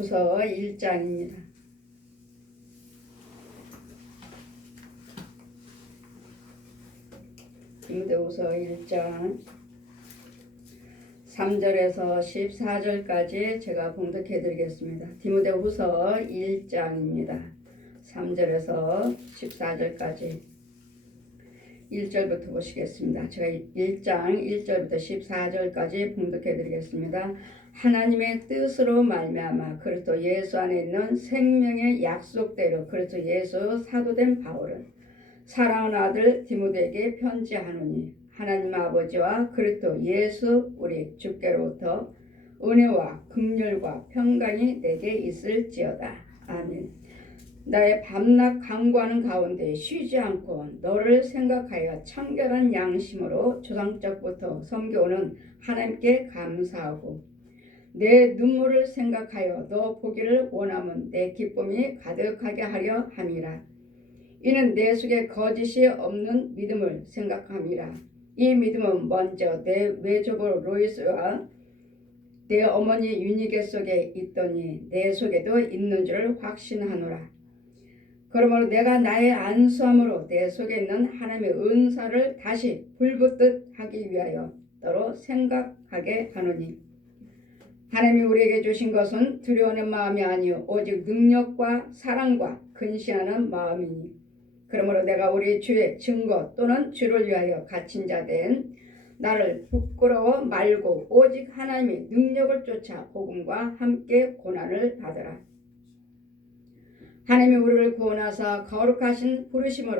후서 1장입니다. 디모데후서 1장 3절에서 14절까지 제가 봉독해 드리겠습니다. 디모데후서 1장입니다. 3절에서 14절까지 1절부터 보시겠습니다. 제가 1장 1절부터 14절까지 봉독해 드리겠습니다. 하나님의 뜻으로 말미암아 그리스도 예수 안에 있는 생명의 약속대로 그리스도 예수 사도된 바울은 사랑하는 아들 디모데에게 편지하노니 하나님 아버지와 그리스도 예수 우리 주께로부터 은혜와 긍휼과 평강이 내게 있을지어다. 아멘. 나의 밤낮 간구하는 가운데 쉬지 않고 너를 생각하여 청결한 양심으로 조상적부터 섬겨오는 하나님께 감사하고 내 눈물을 생각하여 너 보기를 원하면 내 기쁨이 가득하게 하려 함이라. 이는 내 속에 거짓이 없는 믿음을 생각함이라. 이 믿음은 먼저 내 외조부 로이스와 내 어머니 유니게 속에 있더니 내 속에도 있는 줄을 확신하노라. 그러므로 내가 나의 안수함으로 내 속에 있는 하나님의 은사를 다시 불붙듯 하기 위하여 너로 생각하게 하노니 하나님이 우리에게 주신 것은 두려워하는 마음이 아니요 오직 능력과 사랑과 근신하는 마음이니 그러므로 내가 우리 주의 증거 또는 주를 위하여 갇힌 자 된 나를 부끄러워 말고 오직 하나님의 능력을 쫓아 복음과 함께 고난을 받으라. 하나님이 우리를 구원하사 거룩하신 부르심은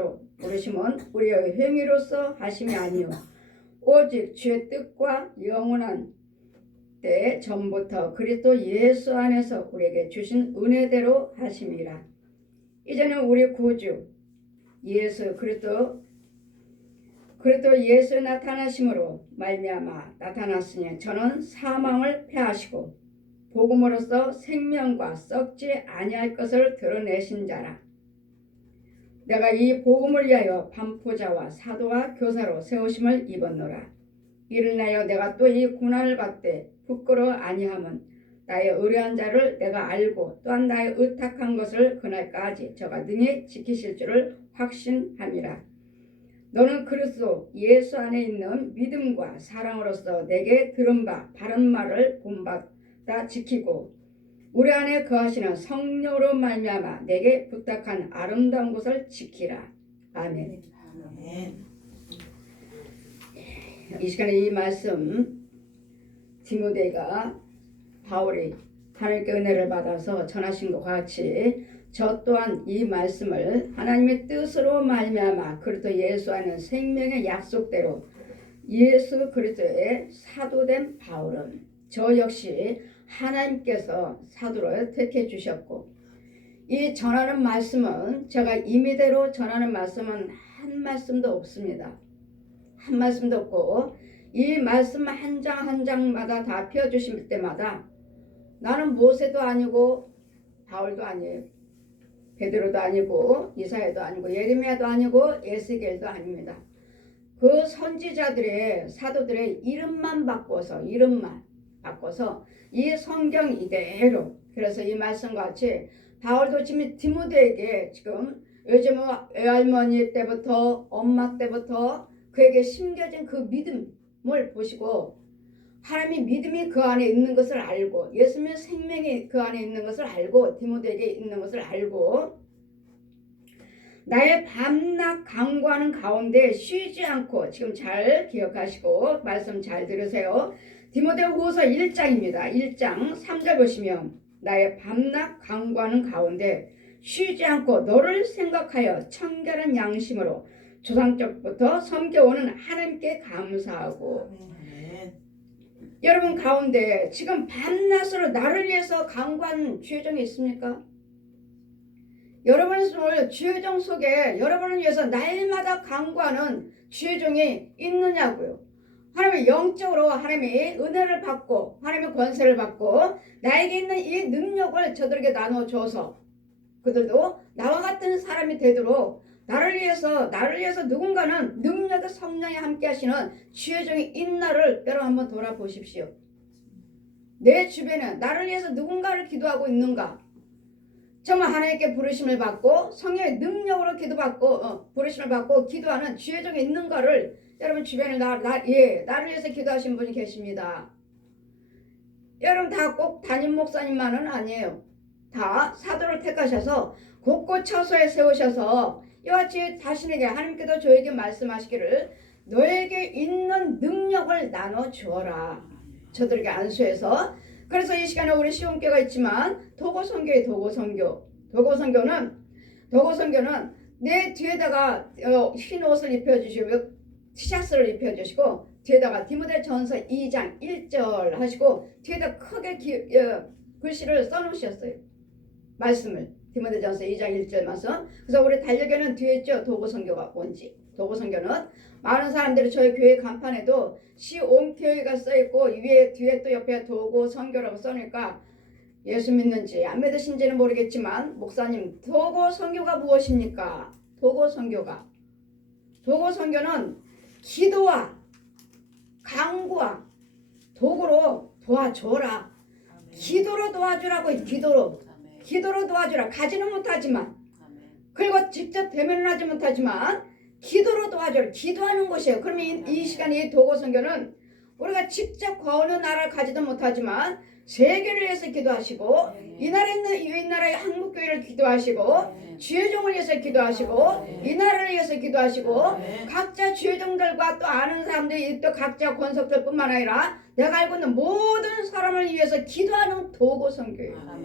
우리의 행위로서 하심이 아니요 오직 주의 뜻과 영원한 때 전부터 그리스도 예수 안에서 우리에게 주신 은혜대로 하심이라. 이제는 우리 구주 예수 그리스도 예수의 나타나심으로 말미암아 나타났으니 저는 사망을 패하시고 복음으로써 생명과 썩지 아니할 것을 드러내신 자라. 내가 이 복음을 위하여 반포자와 사도와 교사로 세우심을 입었노라. 이를 인하여 내가 또 이 고난을 받되 부끄러워 아니함은 나의 의뢰한 자를 내가 알고 또한 나의 의탁한 것을 그날까지 저가 능히 지키실 줄을 확신함이라. 너는 그리스도 예수 안에 있는 믿음과 사랑으로서 내게 들은 바 바른 말을 본받아 지키고 우리 안에 거하시는 성령으로 말미암아 내게 부탁한 아름다운 것을 지키라. 아멘. 아멘. 이 시간에 이 말씀 디모데가 바울이 하나님께 은혜를 받아서 전하신 것 같이 저 또한 이 말씀을 하나님의 뜻으로 말미암아 그리스도 예수 안에 생명의 약속대로 예수 그리스도의 사도된 바울은 저 역시 하나님께서 사도를 택해 주셨고 이 전하는 말씀은 제가 임의대로 전하는 말씀은 한 말씀도 없습니다. 한 말씀도 없고 이 말씀 한 장 한 장마다 다 펴주실 때마다 나는 모세도 아니고 바울도 아니에요. 베드로도 아니고 이사야도 아니고 예레미야도 아니고 에스겔도 아닙니다. 그 선지자들의 사도들의 이름만 바꿔서 이 성경 이대로 그래서 이 말씀과 같이 바울도 지금 디모데에게 지금 요즘 외할머니 때부터 엄마 때부터 그에게 심겨진 그 믿음을 보시고 하나님의 믿음이 그 안에 있는 것을 알고 예수님의 생명이 그 안에 있는 것을 알고 디모데에게 있는 것을 알고 나의 밤낮 간구하는 가운데 쉬지 않고 지금 잘 기억하시고 말씀 잘 들으세요. 디모데후서 1장입니다. 1장 3절 보시면 나의 밤낮 간구하는 가운데 쉬지 않고 너를 생각하여 청결한 양심으로 조상적부터 섬겨오는 하나님께 감사하고 여러분 가운데 지금 밤낮으로 나를 위해서 간구하는 주여정이 있습니까? 여러분의 주여정 속에 여러분을 위해서 날마다 간구하는 주여정이 있느냐고요. 하나님의 영적으로 하나님의 은혜를 받고 하나님의 권세를 받고 나에게 있는 이 능력을 저들에게 나눠줘서 그들도 나와 같은 사람이 되도록 나를 위해서 누군가는 능력의 성령이 함께 하시는 주여정이 있나를 여러분 한번 돌아보십시오. 내 주변에 나를 위해서 누군가를 기도하고 있는가? 정말 하나님께 부르심을 받고 성령의 능력으로 부르심을 받고 기도하는 주의 종에 있는가를 여러분 주변에 나를 위해서 기도하신 분이 계십니다. 여러분 다 꼭 담임 목사님만은 아니에요. 다 사도를 택하셔서 곳곳 처소에 세우셔서 이와 같이 자신에게 하나님께서 저에게 말씀하시기를 너에게 있는 능력을 나눠 주어라. 저들에게 안수해서 그래서 이 시간에 우리 시온교가 있지만 도고선교의 도고선교는 내 뒤에다가 흰 옷을 입혀주시고 티셔츠를 입혀주시고 뒤에다가 디모데전서 2장 1절 하시고 뒤에다 크게 글씨를 써놓으셨어요. 말씀을 디모데전서 2장 1절 말씀. 그래서 우리 달력에는 뒤에 있죠. 도고선교가 뭔지. 도고선교는 많은 사람들이 저희 교회 간판에도 시온교회가 써있고 뒤에 또 옆에 도고선교라고 써니까 예수 믿는지 안 믿으신지는 모르겠지만 목사님 도고선교가 무엇입니까? 도고선교는 기도와 강구와 도구로 도와줘라. 기도로 도와주라고. 기도로 도와주라. 가지는 못하지만 그리고 직접 대면을 하지 못하지만 기도로 도와줘라. 기도하는 것이에요. 그러면 이 시간에 도고선교는 우리가 직접 어느 나라를 가지도 못하지만 세계를 위해서 기도하시고 이 나라의 한국교회를 기도하시고 주의 종을 위해서 기도하시고 이 나라를 위해서 기도하시고 각자 주의 종들과 또 아는 사람들이 또 각자 권속들 뿐만 아니라 내가 알고 있는 모든 사람을 위해서 기도하는 도고선교예요.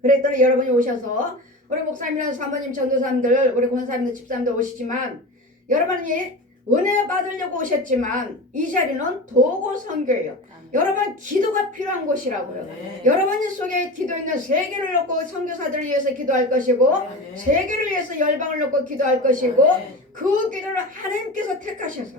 그랬더니 여러분이 오셔서 우리 목사님이나 사모님, 전도사님들, 우리 권사님들, 집사님들 오시지만 여러분이 은혜 받으려고 오셨지만 이 자리는 도고선교예요. 여러분 기도가 필요한 곳이라고요. 여러분 속에 기도 있는 세계를 놓고 선교사들을 위해서 기도할 것이고 세계를 위해서 열방을 놓고 기도할 것이고 그 기도를 하나님께서 택하셔서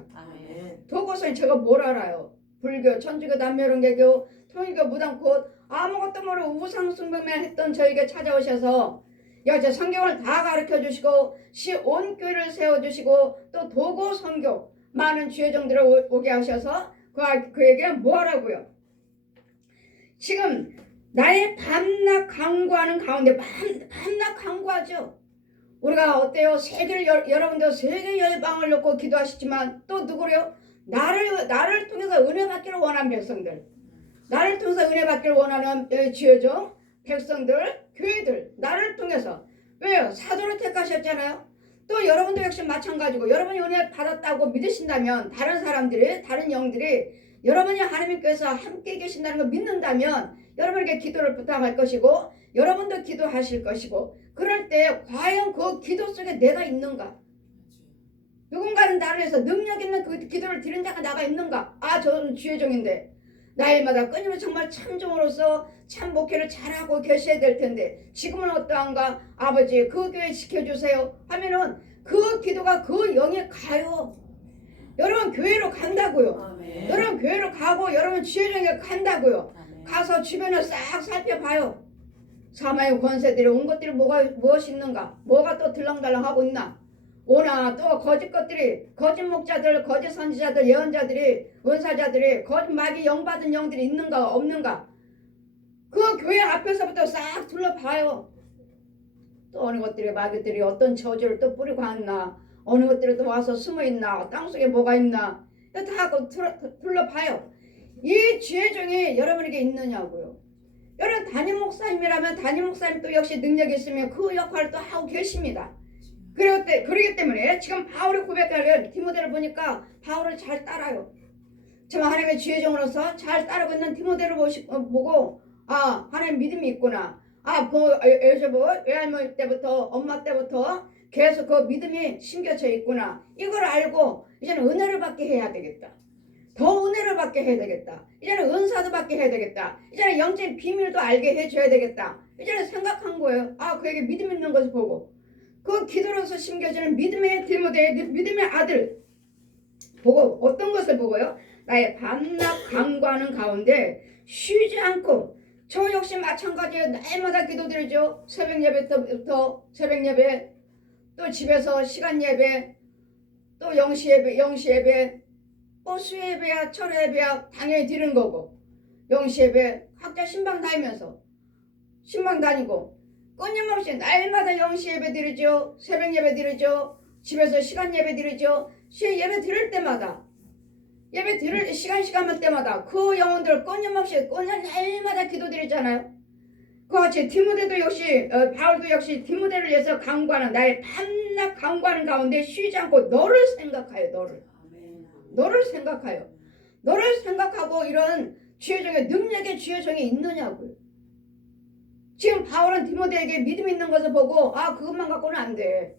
도고선 제가 뭘 알아요. 불교, 천주교, 남묘론개교, 통일교, 무당꽃 아무것도 모르고 우상숭배만 했던 저에게 찾아오셔서 여자 성경을 다 가르쳐 주시고 시온교회를 세워주시고 또 도고선교 많은 주의 종들을 오게 하셔서 그에게 뭐 하라고요? 지금 나의 밤낮 강구하는 가운데 밤낮 강구하죠. 우리가 어때요? 여러분들 세계 열방을 놓고 기도하시지만 또 누구래요? 나를 통해서 은혜 받기를 원하는 백성들, 나를 통해서 은혜 받기를 원하는 주의 종 백성들, 교회들, 나를 통해서. 왜요? 사도를 택하셨잖아요. 또 여러분도 역시 마찬가지고 여러분이 은혜 받았다고 믿으신다면 다른 영들이 여러분이 하나님께서 함께 계신다는 걸 믿는다면 여러분에게 기도를 부탁할 것이고 여러분도 기도하실 것이고 그럴 때 과연 그 기도 속에 내가 있는가? 누군가는 나를 위해서 능력 있는 그 기도를 드리는 자가 나가 있는가? 저는 주의 종인데 나일마다 끊임없이 정말 참종으로서 참 목회를 잘하고 계셔야 될 텐데 지금은 어떠한가? 아버지 그 교회 지켜주세요 하면은 그 기도가 그 영에 가요. 여러분 교회로 간다고요. 여러분 교회로 가고 여러분 주의종에 간다고요. 가서 주변을 싹 살펴봐요. 사마의 권세들이 온 것들이 무엇이 있는가? 뭐가 또 들렁달렁하고 있나? 오나 또 거짓 것들이 거짓 목자들, 거짓 선지자들, 예언자들이, 은사자들이 거짓 마귀 영받은 영들이 있는가 없는가? 그 교회 앞에서부터 싹 둘러봐요. 또 어느 것들이 마귀들이 어떤 저주를 또 뿌리고 왔나? 어느 것들이 또 와서 숨어있나? 땅속에 뭐가 있나? 다 둘러봐요. 이 주의 종이 여러분에게 있느냐고요. 여러분 담임 목사님이라면 담임 목사님 또 역시 능력이 있으면 그 역할을 또 하고 계십니다. 그러기 때문에 지금 바울의 고백하는 디모데를 보니까 바울을 잘 따라요. 정말 하나님의 주의 종으로서 잘 따르고 있는 디모데를 보고 하나님 믿음이 있구나. 외할머니 때부터 엄마 때부터 계속 그 믿음이 심겨져 있구나. 이걸 알고 이제는 은혜를 받게 해야 되겠다. 더 은혜를 받게 해야 되겠다. 이제는 은사도 받게 해야 되겠다. 이제는 영적인 비밀도 알게 해줘야 되겠다. 이제는 생각한 거예요. 그에게 믿음 있는 것을 보고 그 기도로서 심겨지는 믿음의 디모데의 믿음의 아들 보고 어떤 것을 보고요? 나의 밤낮 간구하는 가운데 쉬지 않고 저 역시 마찬가지예요. 날마다 기도드리죠. 새벽 예배부터 새벽 예배 또 집에서 시간 예배 또 영시 예배 수예배야 철회 예배야 당연히 드리는 거고 영시예배 각자 신방 다니면서 신방 다니고 끊임없이 날마다 영시예배 드리죠. 새벽 예배 드리죠. 집에서 시간 예배 드리죠. 예배 드릴 때마다 예배 드릴 시간만 때마다 그 영혼들을 끊임없이 날마다 기도 드리잖아요. 그같이 디모데도 역시 바울도 역시 디모데를 위해서 간구하는 나의 밤낮 간구하는 가운데 쉬지 않고 너를 생각하여 너를 생각하여 너를 생각하고 이런 주의 능력의 주의 종이 있느냐고요. 지금 바울은 디모데에게 믿음 있는 것을 보고 그것만 갖고는 안 돼.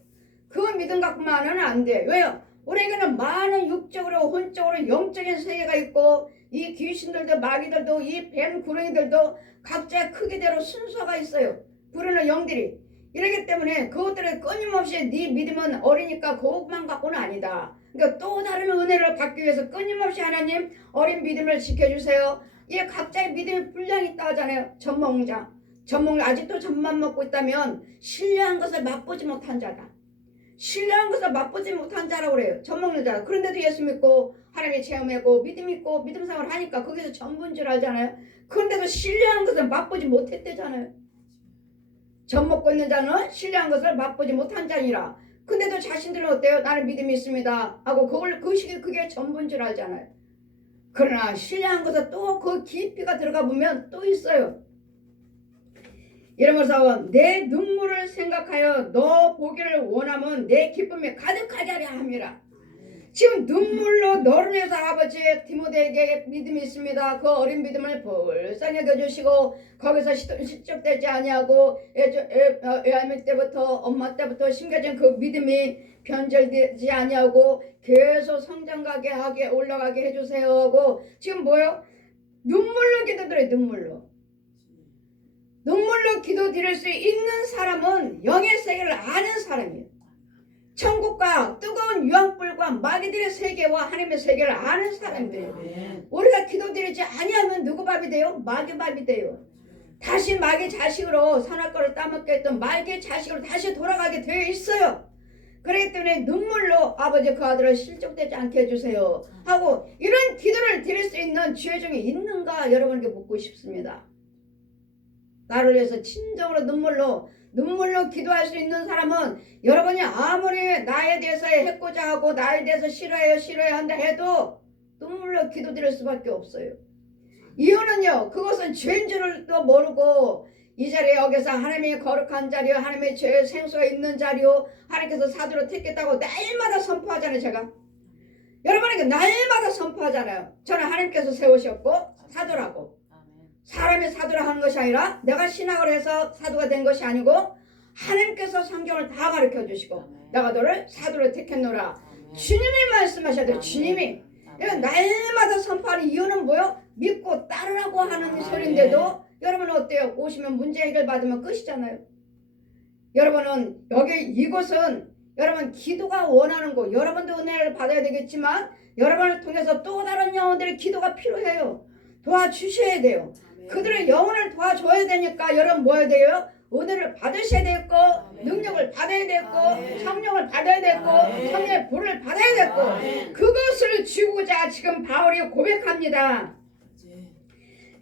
그 믿음 갖고만은 안 돼. 왜요? 우리에게는 많은 육적으로 혼적으로 영적인 세계가 있고 이 귀신들도 마귀들도 이 뱀 구렁이들도 각자 크기대로 순서가 있어요. 부르는 영들이. 이러기 때문에 그것들을 끊임없이 네 믿음은 어리니까 그것만 갖고는 아니다. 그러니까 또 다른 은혜를 받기 위해서 끊임없이 하나님 어린 믿음을 지켜주세요. 이게 각자의 믿음이 분량이 있다 하잖아요. 젖먹자. 아직도 젖만 먹고 있다면 신뢰한 것을 맛보지 못한 자다. 신뢰한 것을 맛보지 못한 자라고 그래요. 젖 먹는 자. 그런데도 예수 믿고 하나님의 체험하고 믿음 있고 믿음 생활을 하니까 거기서 전부인 줄 알잖아요. 그런데도 신뢰한 것을 맛보지 못했대잖아요. 젖 먹고 있는 자는 신뢰한 것을 맛보지 못한 자니라. 근데도 자신들은 어때요? 나는 믿음이 있습니다 하고 그게 전부인 줄 알잖아요. 그러나 신뢰한 것을 또 그 깊이가 들어가 보면 또 있어요. 이러면서 내 눈물을 생각하여 너 보기를 원하면 내 기쁨이 가득하게 하려 함이라. 지금 눈물로 너를 위해서 아버지 디모데에게 믿음이 있습니다. 그 어린 믿음을 불쌍히 여겨주시고 거기서 실족되지 아니하고 애아미 때부터 엄마 때부터 심겨진 그 믿음이 변절되지 아니하고 계속 성장하게 하게 올라가게 해주세요 하고 지금 뭐요? 눈물로 기도드려요. 눈물로 기도 드릴 수 있는 사람은 영의 세계를 아는 사람이에요. 천국과 뜨거운 유황불과 마귀들의 세계와 하나님의 세계를 아는 사람들이에요. 우리가 기도 드리지 아니하면 누구 밥이 돼요? 마귀 밥이 돼요. 다시 마귀 자식으로 선악과를 따먹게 했던 마귀 자식으로 다시 돌아가게 되어 있어요. 그렇기 때문에 눈물로 아버지 그 아들을 실족되지 않게 해주세요 하고 이런 기도를 드릴 수 있는 주의 종이 있는가 여러분에게 묻고 싶습니다. 나를 위해서 진정으로 눈물로 기도할 수 있는 사람은 여러분이 아무리 나에 대해서 해코자 하고 나에 대해서 싫어해요 한다 해도 눈물로 기도드릴 수밖에 없어요. 이유는요, 그것은 죄인 줄도 모르고 이 자리에 여기서 하나님의 거룩한 자리요, 하나님의 죄의 생수가 있는 자리요, 하나님께서 사도로 택했다고 날마다 선포하잖아요. 제가 여러분에게 날마다 선포하잖아요. 저는 하나님께서 세우셨고 사도라고. 사람이 사도라 하는 것이 아니라 내가 신학을 해서 사도가 된 것이 아니고 하나님께서 성경을 다 가르쳐 주시고 내가 너를 사도로 택했노라. 주님이 말씀하셔야 돼요. 주님이. 날마다 선포하는 이유는 뭐요? 믿고 따르라고 하는 소리인데도 여러분은 어때요? 오시면 문제 해결 받으면 끝이잖아요. 여러분은 이곳은 여러분 기도가 원하는 곳, 여러분도 은혜를 받아야 되겠지만 여러분을 통해서 또 다른 영혼들의 기도가 필요해요. 도와주셔야 돼요. 그들의 영혼을 도와줘야 되니까 여러분 뭐 해야 돼요? 은혜를 받으셔야 되고 능력을 받아야 되고 성령을 받아야 되고 성령의 불을 받아야 되고 그것을 주고자 지금 바울이 고백합니다.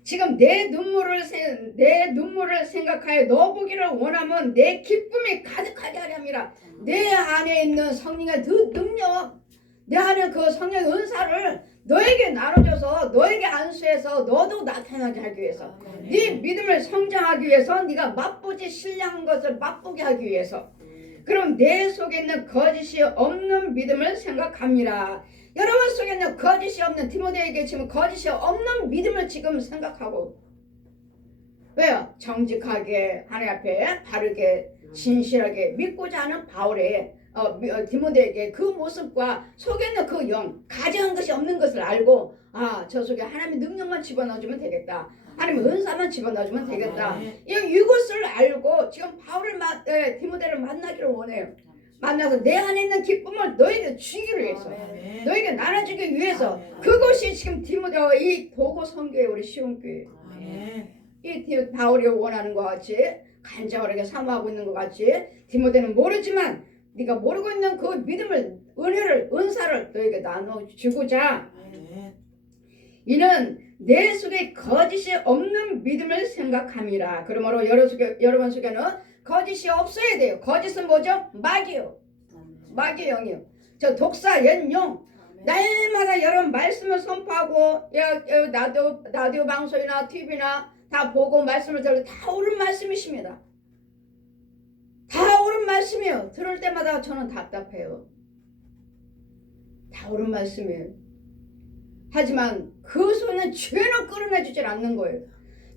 지금 내 눈물을 생각하여 너 보기를 원하면 내 기쁨이 가득하게 하렵니다. 내 안에 있는 성령의 그 능력, 내 안에 그 성령의 은사를 너에게 나눠줘서 너에게 안수해서 너도 나타나게 하기 위해서 네 믿음을 성장하기 위해서 네가 맛보지 신뢰한 것을 맛보게 하기 위해서 그럼 내 속에 있는 거짓이 없는 믿음을 생각합니다. 여러분 속에 있는 거짓이 없는 디모데에게 지금 거짓이 없는 믿음을 지금 생각하고 왜요? 정직하게 하나님 앞에 바르게 진실하게 믿고자 하는 바울의 디모데에게 그 모습과 속에 있는 그 영, 가져간 것이 없는 것을 알고 저 속에 하나님의 능력만 집어넣어주면 되겠다. 하나님의 은사만 집어넣어주면 되겠다. 이것을 알고 지금 디모데를 만나기를 원해요. 만나서 내 안에 있는 기쁨을 너에게 주기를 위해서 너에게 나눠주기 위해서 그것이 지금 이 도고 선교의 우리 시온교회 이 바울이 원하는 것 같이 간절하게 사모하고 있는 것 같이 디모데는 모르지만 네가 모르고 있는 그 믿음을 은혜를 은사를 너에게 나눠주고자 이는 내 속에 거짓이 없는 믿음을 생각함이라. 그러므로 여러분 속에는 거짓이 없어야 돼요. 거짓은 뭐죠? 마귀요. 마귀의 영이요. 저 독사 옛용 날마다 여러분 말씀을 선포하고 라디오 방송이나 TV나 다 보고 말씀을 들으면 다 옳은 말씀이십니다. 다 옳은 말씀이에요. 들을 때마다 저는 답답해요. 다 옳은 말씀이에요. 하지만 그 손은 죄는 끌어내주질 않는 거예요.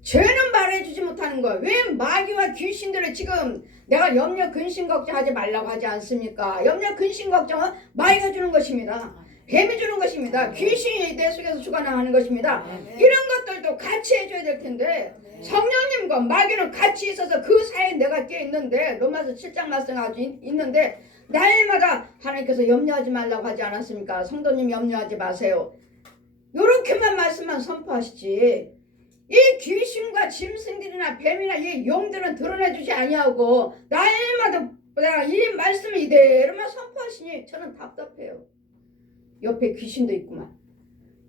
죄는 말해주지 못하는 거예요. 왜 마귀와 귀신들을 지금 내가 염려 근심 걱정하지 말라고 하지 않습니까? 염려 근심 걱정은 마귀가 주는 것입니다. 뱀이 주는 것입니다. 귀신이 내 속에서 주관하는 것입니다. 이런 것들도 같이 해줘야 될 텐데 성령님과 마귀는 같이 있어서 그 사이에 내가 깨 있는데 로마서 7장 말씀 아주 있는데 날마다 하나님께서 염려하지 말라고 하지 않았습니까? 성도님 염려하지 마세요. 요렇게만 말씀만 선포하시지 이 귀신과 짐승들이나 뱀이나 이 용들은 드러내주지 아니하고 날마다 내가 이 말씀을 이대로만 선포하시니 저는 답답해요. 옆에 귀신도 있구만.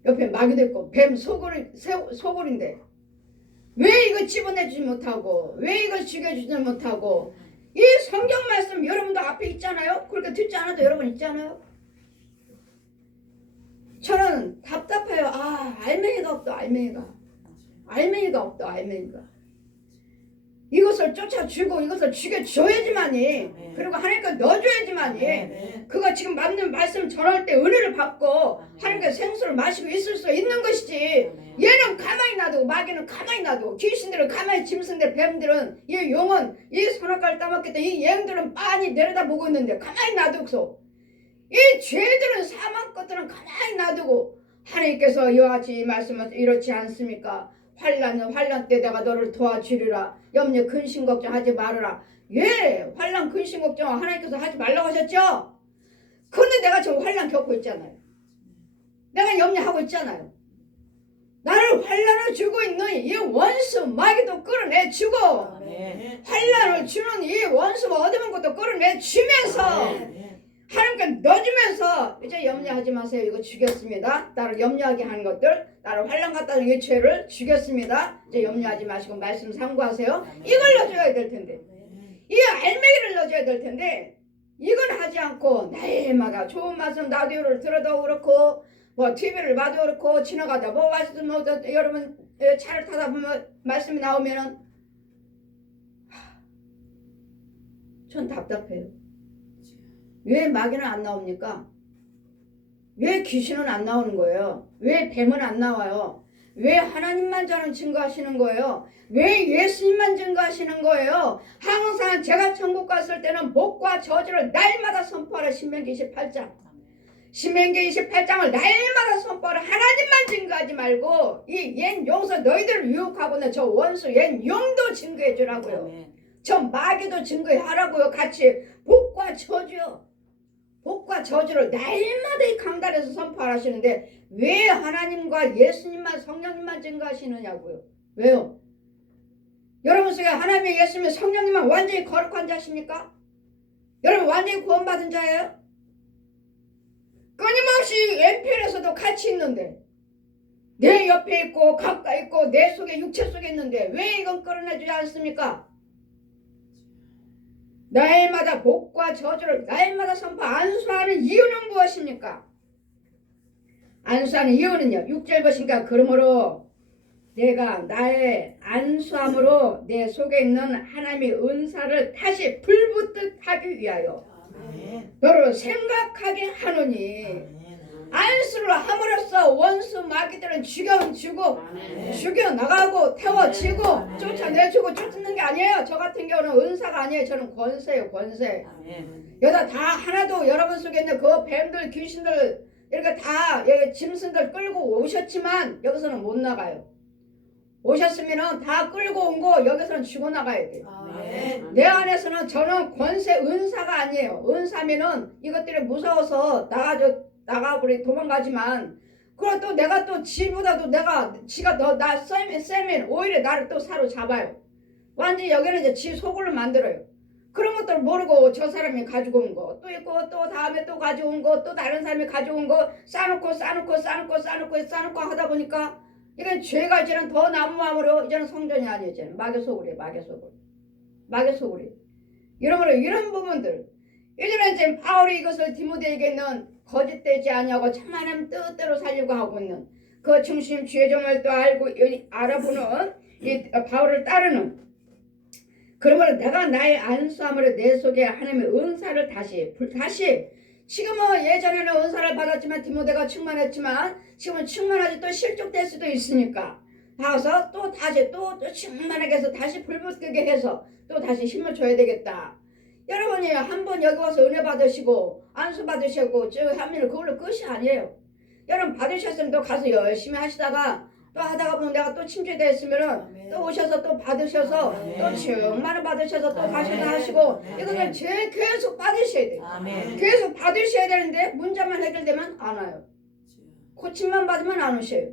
옆에 마귀도 있고 뱀 소굴인데 왜 이거 집어내주지 못하고 왜 이걸 죽여주지 못하고 이 성경 말씀 여러분도 앞에 있잖아요. 그렇게 듣지 않아도 여러분 있잖아요. 저는 답답해요. 알맹이가 없다. 알맹이가 없다. 이것을 쫓아주고 이것을 죽여줘야지만이 그리고 하나님께 넣어줘야지만이 그가 지금 맞는 말씀 전할 때 은혜를 받고 하나님께 생수를 마시고 있을 수 있는 것이지. 얘는 가만히 놔두고 마귀는 가만히 놔두고 귀신들은 가만히 짐승들 뱀들은 이 용은 이 선악과를 따먹겠다 이 예언들은 빤히 내려다보고 있는데 가만히 놔두고서 이 죄들은 사망 것들은 가만히 놔두고 하나님께서 이와 같이 말씀은 이렇지 않습니까? 환란 때 내가 너를 도와주리라. 염려 근심 걱정하지 말아라. 예, 환란 근심 걱정 하나님께서 하지 말라고 하셨죠? 근데 내가 지금 환란 겪고 있잖아요. 내가 염려하고 있잖아요. 나를 환란을 주고 있는 이 원수 마귀도 끌어내주고 환란을 주는 이 원수가 얻어먹은 것도 끌어내주면서 하나님께 넣어주면서 이제 염려하지 마세요. 이거 죽였습니다. 나를 염려하게 하는 것들 나를 환난 갖다 주는 이 죄를 죽였습니다. 이제 염려하지 마시고 말씀 상고하세요. 이걸 넣어줘야 될 텐데 이 알맹이를 넣어줘야 될 텐데 이건 하지 않고 날마다 좋은 말씀 라디오를 들어도 그렇고 뭐 TV를 봐도 그렇고 지나가다 뭐 말씀 여러분 차를 타다 보면 말씀이 나오면은 전 답답해요. 왜 마귀는 안 나옵니까? 왜 귀신은 안 나오는 거예요? 왜 뱀은 안 나와요? 왜 하나님만 저는 증거하시는 거예요? 왜 예수님만 증거하시는 거예요? 항상 제가 천국 갔을 때는 복과 저주를 날마다 선포하라. 신명기 28장. 신명기 28장을 날마다 선포하라. 하나님만 증거하지 말고 이 옛 용서 너희들을 유혹하고는 저 원수 옛 용도 증거해 주라고요. 저 마귀도 증거하라고요. 같이 복과 저주요. 복과 저주를 날마다 이 강단에서 선포하시는데 왜 하나님과 예수님만 성령님만 증거하시느냐고요. 왜요? 여러분 속에 하나님의 예수님 성령님만 완전히 거룩한 자십니까? 여러분 완전히 구원받은 자예요? 끊임없이 왼편에서도 같이 있는데 내 옆에 있고 가까이 있고 내 속에 육체 속에 있는데 왜 이건 끌어내주지 않습니까? 날마다 복과 저주를 날마다 선포 안수하는 이유는 무엇입니까? 안수하는 이유는요. 6절 보시니까 그러므로 내가 나의 안수함으로 내 속에 있는 하나님의 은사를 다시 불붙듯 하기 위하여 너를 생각하게 하노니 안수를 함으로써 원수 마귀들은 죽여주고 죽여나가고 태워지고 쫓아내주고 쫓는 게 아니에요. 저 같은 경우는 은사가 아니에요. 저는 권세예요. 권세. 여기다 다 하나도 여러분 속에 있는 그 뱀들 귀신들 이렇게 다 짐승들 끌고 오셨지만 여기서는 못 나가요. 오셨으면 다 끌고 온 거 여기서는 죽어나가야 돼요. 내 안에서는 저는 권세 은사가 아니에요. 은사면은 이것들이 무서워서 나가버리 도망가지만 그럼 또 내가 또 지보다도 지가 나 쎄면 오히려 나를 또 사로잡아요. 완전히 여기는 이제 지 속으로 만들어요. 그런 것들 모르고 저 사람이 가지고 온 거 또 있고 또 다음에 또 가져온 거 또 다른 사람이 가져온 거 쌓아놓고 하다 보니까 이건 죄가 이제는 더 난무함으로 이제는 성전이 아니에요. 이제는 마귀 소굴이에요. 마귀 소굴이. 이러므로 이런 부분들 이제는 지금 바울이 이것을 디모데에게는 거짓되지 아니하고 참 하나님 뜻대로 살려고 하고 있는 그 중심 주의 점을 또 알아보는 이 바울을 따르는 그러므로 내가 나의 안수함으로 내 속에 하나님의 은사를 다시 지금은 예전에는 은사를 받았지만 디모데가 충만했지만 지금은 충만하지 또 실족될 수도 있으니까 가서 또 다시 또 충만하게 해서 다시 불붙게 해서 또 다시 힘을 줘야 되겠다. 여러분이 한번 여기 와서 은혜 받으시고 안수 받으시고 쭉 하면 그걸로 끝이 아니에요. 여러분 받으셨으면 또 가서 열심히 하시다가 또 하다가 보면 내가 또 침체됐으면은 또 오셔서 또 받으셔서 또 충만을 받으셔서 또 다시 하시고 이거는 계속 받으셔야 돼요. 계속 받으셔야 되는데 문제만 해결되면 안 와요. 고침만 받으면 안 오셔요.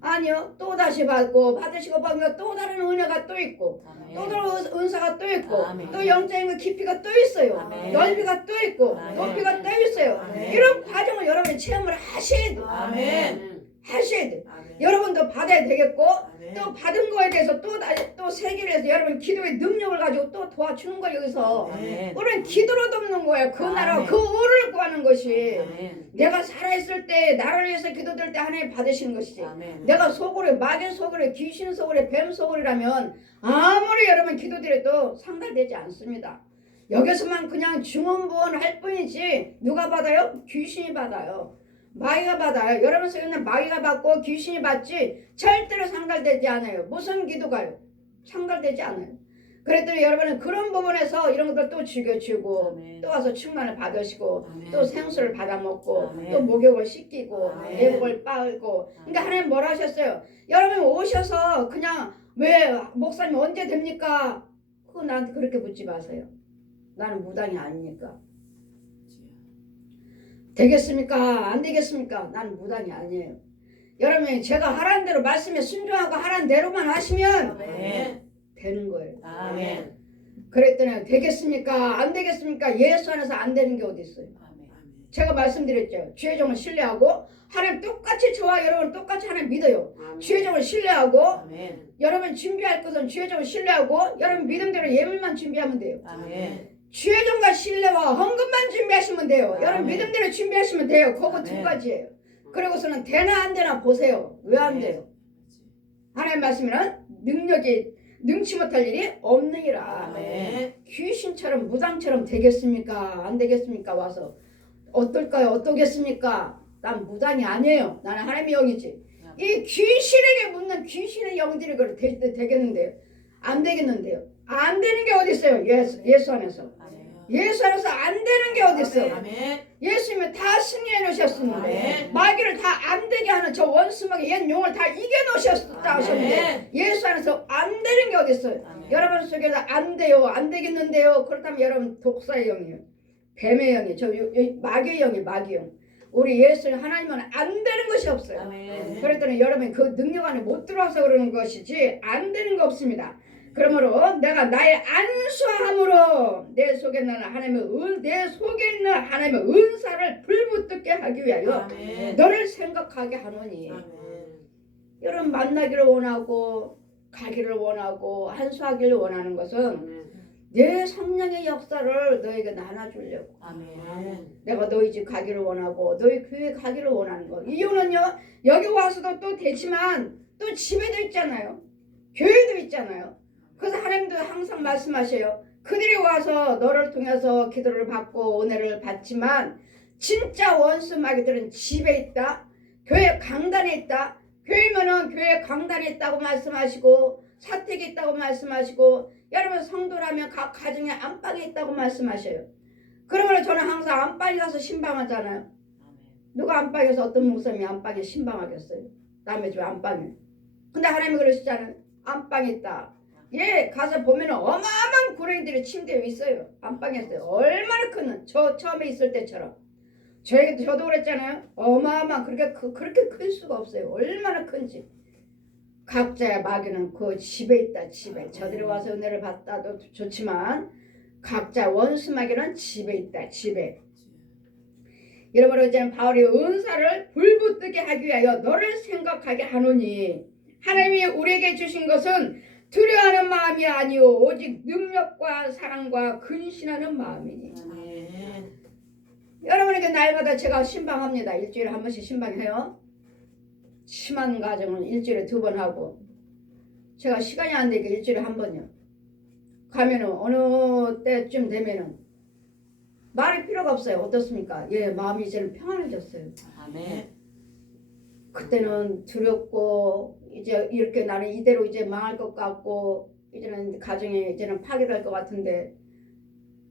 아니요. 또 다시 받으시고 받으면 또 다른 은혜가 또 있고 또 다른 은사가 또 있고 또 영적인 깊이가 또 있어요. 넓이가 또 있고 높이가 또 있어요. 이런 과정을 여러분이 체험을 하셔야 돼요. 하셔야 돼요. 여러분도 받아야 되겠고 또 받은 거에 대해서 또 세계를 해서 여러분 기도의 능력을 가지고 또 도와주는 거예요. 여기서 우리는 기도로 돕는 거예요. 그 나라 그 의를 구하는 것이 내가 살아있을 때 나를 위해서 기도될 때 하나님 받으시는 것이지 내가 소굴에 마귀 소굴에 귀신 소굴에 뱀 소굴이라면 아무리 여러분 기도드려도 상달되지 않습니다. 여기서만 그냥 중언부언할 뿐이지 누가 받아요? 귀신이 받아요. 마귀가 받아요. 여러분 속에는 마귀가 받고 귀신이 받지 절대로 상달되지 않아요. 무슨 기도가요? 상달되지 않아요. 그랬더니 여러분은 그런 부분에서 이런 것들 또 죽여주고 또 와서 충만을 받으시고 또 생수를 받아먹고 또 목욕을 씻기고 예복을 빨고 그러니까 하나님 뭘 하셨어요? 여러분 오셔서 그냥 왜 목사님 언제 됩니까? 그거 나한테 그렇게 묻지 마세요. 나는 무당이 아니니까. 되겠습니까? 안 되겠습니까? 나는 무당이 아니에요. 여러분이 제가 하라는 대로 말씀에 순종하고 하라는 대로만 하시면 되는 거예요. 그랬더니 되겠습니까? 안 되겠습니까? 예수 안에서 안 되는 게 어디 있어요? 제가 말씀드렸죠. 주의 종을 신뢰하고 하나님 똑같이 저와 여러분 똑같이 하나님 믿어요. 주의 종을 신뢰하고 여러분 준비할 것은 주의 종을 신뢰하고 여러분 믿음대로 예물만 준비하면 돼요. 주의 종과 신뢰와 헌금만 준비하시면 돼요. 여러분 믿음대로 준비하시면 돼요. 그거 두 가지예요. 그리고서는 되나 안 되나 보세요. 왜 안 돼요? 하나님 말씀에는 능력이 능치 못할 일이 없느니라. 귀신처럼 무당처럼 되겠습니까? 안 되겠습니까? 와서 어떨까요? 어떠겠습니까? 난 무당이 아니에요. 나는 하나님의 영이지. 이 귀신에게 묻는 귀신의 영들이 되겠는데요? 안 되겠는데요? 안 되는 게 어디 있어요? 예수 안에서. 예수 안에서 안 되는 게 어디 있어요? 예수님이 다 승리해 놓으셨는데 마귀를 다 안 되게 하는 저 원수마귀 옛 용을 다 이겨 놓으셨다 하셨는데 예수 안에서 안 되는 게 어디 있어요? 여러분 속에서 안 돼요. 안 되겠는데요. 그렇다면 여러분 독사의 영이에요. 뱀의 영이에요. 저 마귀의 영이에요. 마귀 영. 우리 예수 하나님은 안 되는 것이 없어요. 그랬더니 여러분 그 능력 안에 못 들어와서 그러는 것이지 안 되는 거 없습니다. 그러므로 내가 나의 안수함으로 내 속에 있는 하나님의 은사를 불붙게 하기 위하여 너를 생각하게 하노니. 여러분 만나기를 원하고 가기를 원하고 안수하기를 원하는 것은 내 성령의 역사를 너에게 나눠주려고. 내가 너희 집 가기를 원하고 너희 교회 가기를 원하는 거. 이유는요 여기 와서도 또 되지만 또 집에도 있잖아요. 교회도 있잖아요. 그래서 하나님도 항상 말씀하셔요. 그들이 와서 너를 통해서 기도를 받고 은혜를 받지만 진짜 원수 마귀들은 집에 있다. 교회 강단에 있다. 교회면은 교회 강단에 있다고 말씀하시고 사택에 있다고 말씀하시고 여러분 성도라면 각 가정의 안방에 있다고 말씀하셔요. 그러므로 저는 항상 안방에 가서 신방하잖아요. 누가 안방에서 어떤 목사님이 안방에 신방하겠어요? 남의 집 안방에. 근데 하나님이 그러시잖아요. 안방에 있다. 예, 가서 보면 어마어마한 구렁이들이 침대에 있어요. 안방에 있어요. 얼마나 큰, 저 처음에 있을 때처럼. 저도 그랬잖아요. 어마어마한, 그렇게 클 수가 없어요. 얼마나 큰지. 각자의 마귀는 그 집에 있다, 집에. 저들이 와서 은혜를 받다도 좋지만, 각자 원수마귀는 집에 있다. 집에. 여러분 이제는 바울이 은사를 불붙게 하기 위하여 너를 생각하게 하노니 하나님이 우리에게 주신 것은 두려워하는 마음이 아니오 오직 능력과 사랑과 근신하는 마음이니. 아멘. 여러분에게 날마다 제가 신방합니다. 일주일에 한 번씩 신방해요. 심한 가정은 일주일에 2번 하고 제가 시간이 안 되니까 일주일에 한 번요. 가면은 어느 때쯤 되면은 말이 필요가 없어요. 어떻습니까? 예, 마음이 이제는 평안해졌어요. 아멘. 그때는 두렵고 이제 이렇게 나는 이대로 이제 망할 것 같고 이제는 가정에 이제는 파괴될 것 같은데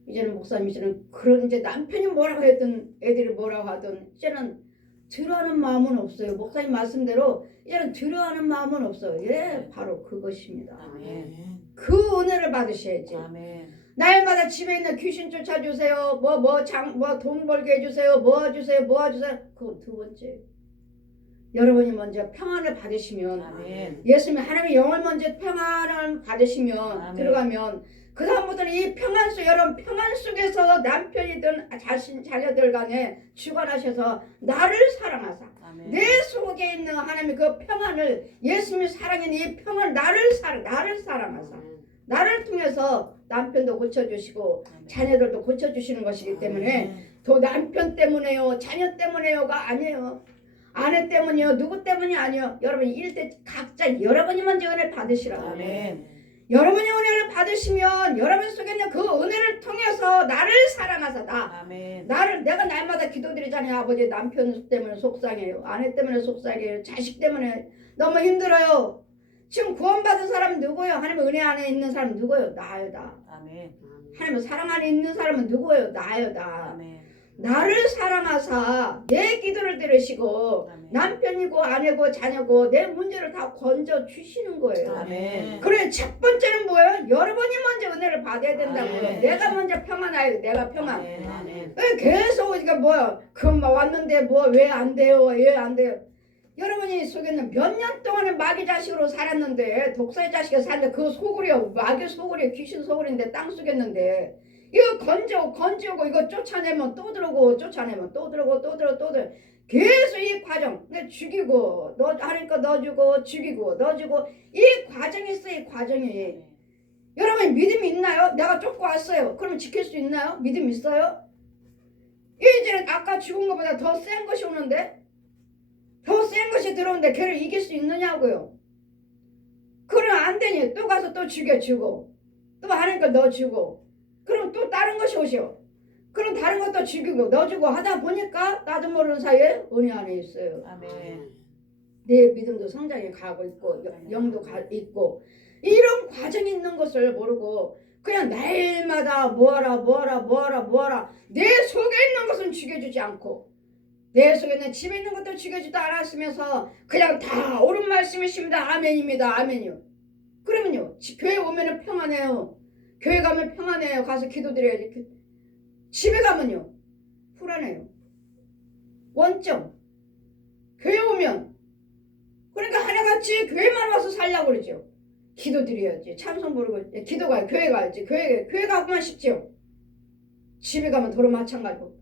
이제는 목사님 이제는 그런 이제 남편이 뭐라고 했든 애들이 뭐라고 하든 이제는 두려워하는 마음은 없어요. 목사님 말씀대로 이제는 두려워하는 마음은 없어요. 예, 바로 그것입니다. 아멘. 그 은혜를 받으셔야지. 아멘. 날마다 집에 있는 귀신 쫓아주세요. 돈 벌게 해주세요. 뭐 주세요. 그건 두 번째. 여러분이 먼저 평안을 받으시면 아멘. 예수님이 하나님의 영을 먼저 평안을 받으시면 아멘. 들어가면 그 다음부터는 이 평안 속 여러분 평안 속에서 남편이든 자녀들 간에 주관하셔서 나를 사랑하사 아멘. 내 속에 있는 하나님의 그 평안을 예수님이 사랑하는 이 평안 나를 사랑하사 나를 통해서 남편도 고쳐주시고 자녀들도 고쳐주시는 것이기 때문에 또 남편 때문에요 자녀 때문에요가 아니에요. 아내 때문이요 누구 때문이 아니요. 여러분 일대 각자 여러분이 먼저 은혜를 받으시라고. 아멘. 여러분이 은혜를 받으시면 여러분 속에 있는 그 은혜를 통해서 나를 사랑하사 아멘. 내가 날마다 기도드리잖아요. 아버지 남편 때문에 속상해요. 아내 때문에 속상해요. 자식 때문에 너무 힘들어요. 지금 구원받은 사람은 누구예요? 하나님의 은혜 안에 있는 사람은 누구예요? 나예요. 나. 아멘. 하나님의 사랑 안에 있는 사람은 누구예요? 나예요. 나. 아멘. 나를 사랑하사 내 기도를 들으시고 아멘. 남편이고 아내고 자녀고 내 문제를 다 건져 주시는 거예요. 아멘. 그래 첫 번째는 뭐예요? 여러분이 먼저 은혜를 받아야 된다고요. 아멘. 내가 먼저 평안해야 돼. 내가 평안. 아멘. 왜 계속 이게 뭐야? 금방 왔는데 뭐 왜 안 돼요? 왜 안 돼요? 여러분이 속에는 몇 년 동안에 마귀 자식으로 살았는데 독사의 자식이 살는데 그 소굴이요 마귀 소굴이 귀신 소굴인데 땅 속였는데 이거 건져오고 이거 쫓아내면 또 들어오고 쫓아내면 또 들어오고 또 들어 계속 이 과정 죽이고 너 하니까 넣어주고 죽이고 넣어주고 이 과정이 있어요. 이 과정이. 여러분 믿음이 있나요? 내가 쫓고 왔어요. 그러면 지킬 수 있나요? 믿음 있어요? 이제는 아까 죽은 것보다 더 센 것이 오는데 더 센 것이 들어오는데 걔를 이길 수 있느냐고요. 그러면 안 되니 또 가서 또 죽여주고 또 하니까 넣어주고 그럼 또 다른 것이 오셔. 그럼 다른 것도 죽이고 넣어주고 하다 보니까 나도 모르는 사이에 은혜 안에 있어요. 아멘. 내 믿음도 성장해 가고 있고 영도 있고 이런 과정이 있는 것을 모르고 그냥 날마다 뭐하라 내 속에 있는 것은 죽여주지 않고 내 속에 있는 집에 있는 것도 죽여주지도 않았으면서 그냥 다 옳은 말씀이십니다. 아멘입니다. 아멘이요. 그러면요 교회 오면은 평안해요. 교회 가면 평안해요. 가서 기도드려야지. 집에 가면요 불안해요. 원점 교회 오면 그러니까 하나같이 교회만 와서 살려고 그러죠. 기도드려야지. 찬송 부르고 기도가 교회 가야지. 교회 가고만 싶죠. 집에 가면 도로 마찬가지고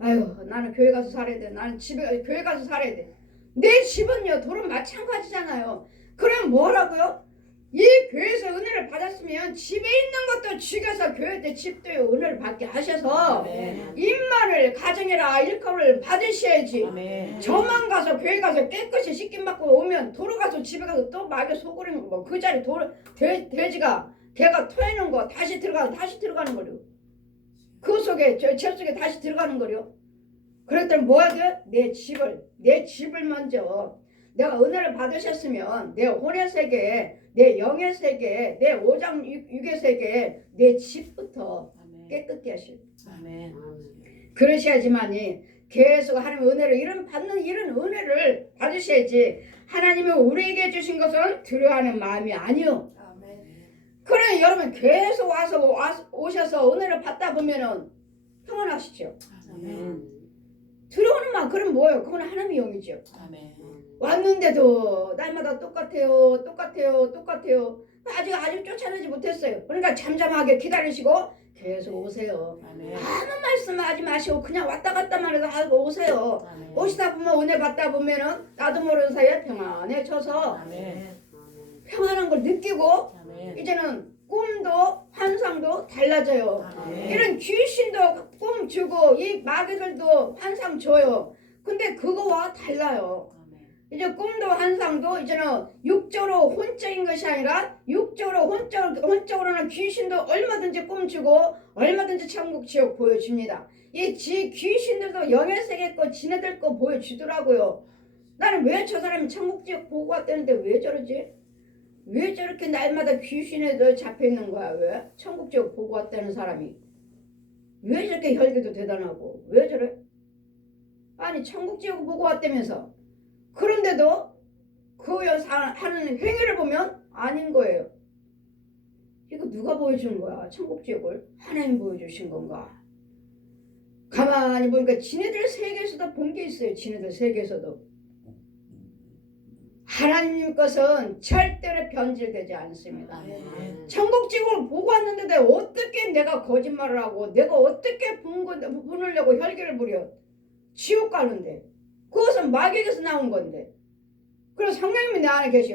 아유 나는 교회 가서 살아야 돼. 나는 교회 가서 살아야 돼. 내 집은요 도로 마찬가지잖아요. 그럼 뭐라고요? 이 교회에서 은혜를 받았으면 집에 있는 것도 죽여서 교회 때 집도 은혜를 받게 하셔서 아멘. 임마를 가정이라 일감을 받으셔야지. 아멘. 저만 가서 교회 가서 깨끗이 씻김 받고 오면 도로 가서 집에 가서 또 마귀 소굴이는 거 그 자리 돼지가 개가 토해놓은 거 다시 들어가는 거려. 그 속에 제 속에 다시 들어가는 거려. 그랬더니 뭐 해야 돼? 내 집을 먼저 내가 은혜를 받으셨으면 내 혼의 세계 내 영의 세계 내 오장 육의 세계 내 집부터 깨끗게 하시고 아멘. 그러셔야지만이 계속 하나님의 은혜를 받는 이런 은혜를 받으셔야지. 하나님이 우리에게 주신 것은 두려워하는 마음이 아니요. 그래 여러분 계속 오셔서 은혜를 받다 보면은 평안하시죠. 아멘. 두려워하는 마음 그럼 뭐예요? 그건 하나님의 영이죠. 아멘. 왔는데도 날마다 똑같아요. 아직 쫓아내지 못했어요. 그러니까 잠잠하게 기다리시고 계속 오세요. 아멘. 아무 말씀하지 마시고 그냥 왔다 갔다만 해도 하고 오세요. 아멘. 오시다 보면 은혜 받다 보면은 나도 모르는 사이에 평안해져서 아멘. 평안한 걸 느끼고 아멘. 이제는 꿈도 환상도 달라져요. 아멘. 이런 귀신도 꿈 주고 이 마귀들도 환상 줘요. 근데 그거와 달라요. 아멘. 이제 꿈도 환상도 이제는 육적으로 혼적인 것이 아니라 육적으로 혼적으로는 귀신도 얼마든지 꿈주고 얼마든지 천국 지옥 보여줍니다. 이 귀신들도 영예세계 거 지네들 거 보여주더라고요. 나는 왜 저 사람이 천국 지옥 보고 왔다는데 왜 저러지? 왜 저렇게 날마다 귀신에 잡혀있는 거야? 왜? 천국 지옥 보고 왔다는 사람이 왜 저렇게 혈기도 대단하고 왜 저래? 아니 천국 지옥 보고 왔다면서 그런데도 그 하는 행위를 보면 아닌 거예요. 이거 누가 보여주는 거야? 천국 지옥을 하나님 보여주신 건가? 가만히 보니까 지네들 세계에서도 본 게 있어요. 지네들 세계에서도 하나님 것은 절대로 변질되지 않습니다. 아멘. 천국 지옥을 보고 왔는데 어떻게 내가 거짓말을 하고 내가 어떻게 분으려고 혈기를 부려 지옥 가는데 그것은 마귀에게서 나온 건데 그럼 성령님이 내 안에 계셔.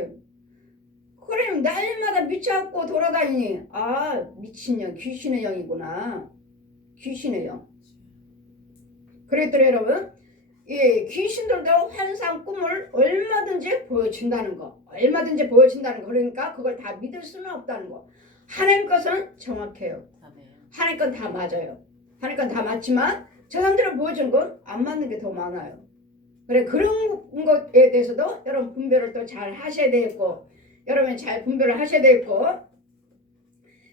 그러면 날마다 미쳐갖고 돌아다니니 아 미친년 귀신의 영이구나. 귀신의 영. 그랬더니 여러분 이 귀신들도 환상 꿈을 얼마든지 보여준다는 거. 얼마든지 보여준다는 거. 그러니까 그걸 다 믿을 수는 없다는 거. 하나님 것은 정확해요. 아멘. 하나님 건 다 맞아요. 하나님 건 다 맞지만 저 사람들을 보여준 건 안 맞는 게 더 많아요. 그래 그런 것에 대해서도 여러분 분별을 또 잘 하셔야 되겠고 여러분이 잘 분별을 하셔야 되겠고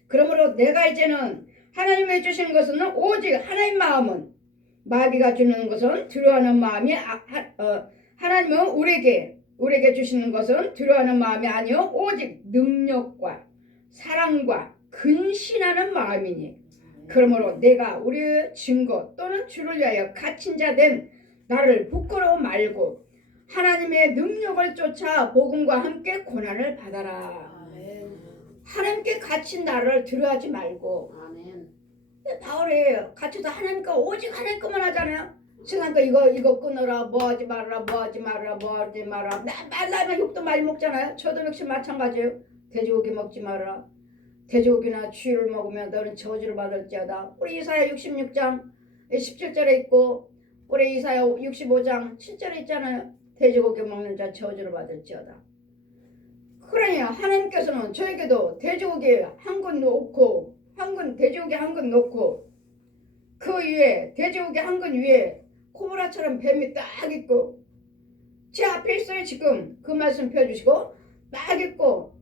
그러므로 내가 이제는 하나님이 주시는 것은 오직 하나님 마음은 마귀가 주는 것은 두려워하는 마음이 하나님은 우리에게 주시는 것은 두려워하는 마음이 아니요 오직 능력과 사랑과 근신하는 마음이니 그러므로 내가 우리의 증거 또는 주를 위하여 갇힌 자 된 나를 부끄러워 말고 하나님의 능력을 쫓아 복음과 함께 고난을 받아라. 아멘. 하나님께 갇힌 나를 두려워하지 말고 아멘. 바울이 갇혀서 하나님과 오직 하나님 것만 하잖아요. 세상 거 이거 끊어라 뭐 하지 말라 말라면 욕도 많이 먹잖아요. 저도 역시 마찬가지예요. 돼지고기 먹지 말라. 돼지고기나 쥐를 먹으면 너는 저주를 받을지어다. 우리 이사야 66장 17절에 있고 우리 이사야 65장 7절에 있잖아요. 돼지고기 먹는 자 저주를 받을지어다. 그러니 하나님께서는 저에게도 돼지고기 한 근 놓고 돼지고기 한 근 놓고 그 위에 돼지고기 한 근 위에 코브라처럼 뱀이 딱 있고 제 앞에 있어요. 지금 그 말씀 펴주시고 딱 있고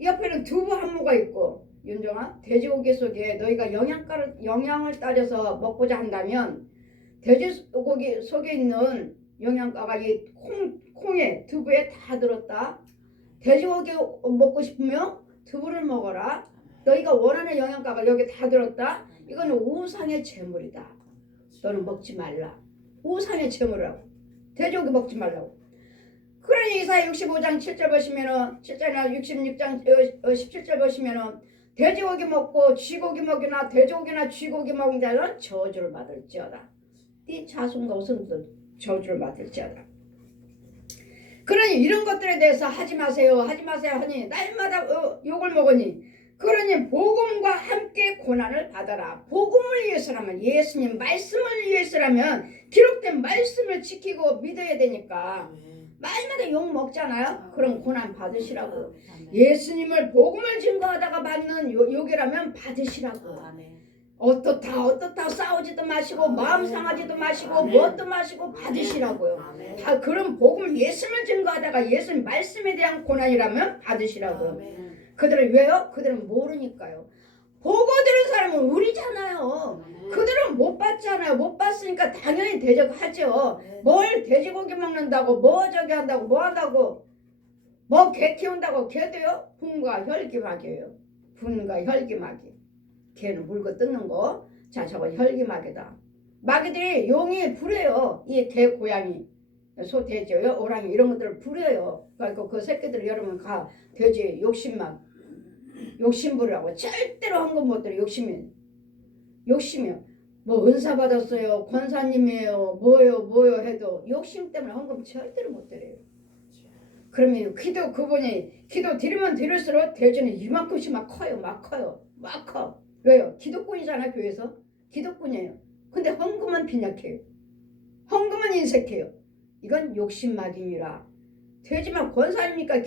옆에는 두부 한 모가 있고 윤정아 돼지고기 속에 너희가 영양을 따져서 먹고자 한다면 돼지고기 속에 있는 영양가가 이 콩에 두부에 다 들었다. 돼지고기 먹고 싶으면 두부를 먹어라. 너희가 원하는 영양가가 여기 다 들었다. 이거는 우상의 제물이다. 너는 먹지 말라. 우상의 제물이라고. 돼지고기 먹지 말라고. 그러니 이사야 65장 7절 보시면은 7절이나 66장 17절 보시면은 돼지고기 먹고 쥐고기 먹이나 돼지고기나 쥐고기 먹는 자는 저주를 받을지어다. 네 자손과 후손들 저주를 받을지어다. 그러니 이런 것들에 대해서 하지 마세요 하니 날마다 욕을 먹으니 그러니 복음과 함께 고난을 받아라. 복음을 위해서라면 예수님 말씀을 위해서라면 기록된 말씀을 지키고 믿어야 되니까 말마다 욕 먹잖아요. 그럼 고난 받으시라고. 예수님을 복음을 증거하다가 받는 욕이라면 받으시라고. 어떻다 싸우지도 마시고 마음 상하지도 마시고 뭣도 마시고 받으시라고요. 다 그런 복음 예수님을 증거하다가 예수님 말씀에 대한 고난이라면 받으시라고요. 그들은 왜요? 그들은 모르니까요. 보고 들은 사람은 우리잖아요. 그들은 못 봤잖아요. 못 봤으니까 당연히 대적하죠. 뭘 돼지고기 먹는다고 뭐 저기 한다고 뭐 한다고 뭐 개 키운다고 개도요? 분과 혈기마귀예요. 분과 혈기마귀. 개는 물고 뜯는 거. 자 저거 혈기마귀다. 마귀들이 용이 부려요. 이 개 고양이 소 돼지요 오랑이 이런 것들을 부려요. 그러니까 그 새끼들 여러분 가 돼지 욕심 부리라고 절대로 한 건 못 들어. 욕심이 욕심이요. 뭐 은사 받았어요. 권사님이에요. 뭐요 해도 욕심 때문에 헌금 절대로 못 드려요. 그러면 기도 그분이 기도 드리면 드릴수록 대전이 이만큼씩 막 커요. 막 커. 왜요? 기독군이잖아 교회에서. 기독군이에요. 근데 헌금은 빈약해요. 헌금은 인색해요. 이건 욕심막이니라. 되지만 권사님이니까